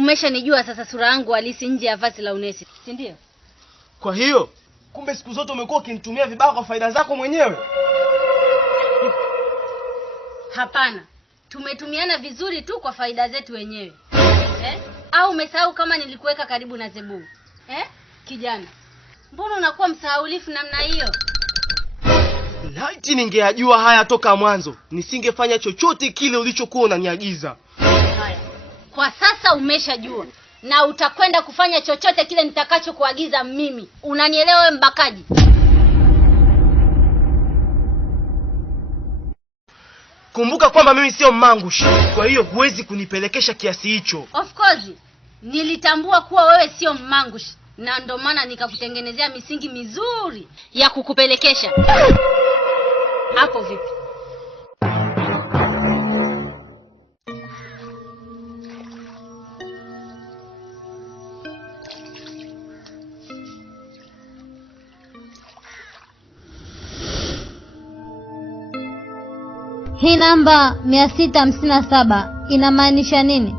Umeshanijua sasa sura yangu halisi nje ya vazi la unesi, si ndio? Kwa hiyo kumbe siku zote umekuwa ukinitumia vibaya kwa faida zako mwenyewe? Hapana. Tumetumiana vizuri tu kwa faida zetu wenyewe. Au umesahau kama nilikuweka karibu na Zebu? Kijana. Mbona unakuwa msahaulifu namna hiyo? Laiti ningejua haya toka mwanzo, nisingefanya chochote kile ulichokuwa unaniagiza. Haya. Kwa sasa umeshajua na utakwenda kufanya chochote kile nitakachokuagiza mimi. Unanielewa wewe mbakaji? Kumbuka kwamba mimi sio mmangushi, kwa hiyo huwezi kunipelekesha kiasi hicho. Of course. Nilitambua kuwa wewe sio mmangushi na ndio maana nikakutengenezea misingi mizuri ya kukupelekesha. Hapo vipi? Hii namba 657 inamaanisha nini?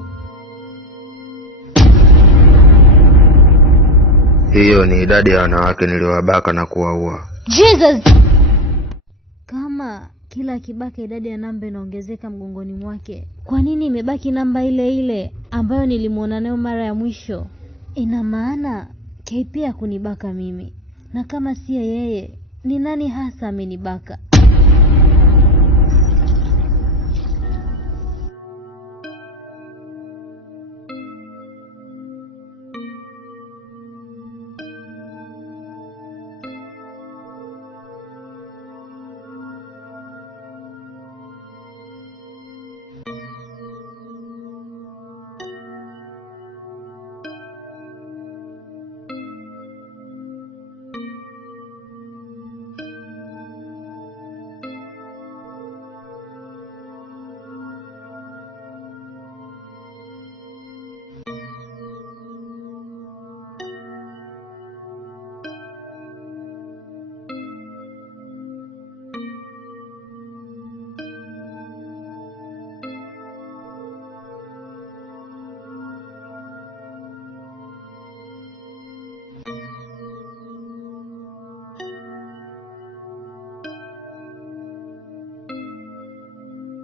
Hiyo ni idadi ya wanawake niliowabaka na kuwaua. Jesus! Kama kila kibaka idadi ya namba inaongezeka mgongoni mwake, kwa nini imebaki namba ile ile ambayo nilimuona nayo mara ya mwisho? Ina maana KP hakunibaka mimi. Na kama si yeye, ni nani hasa amenibaka?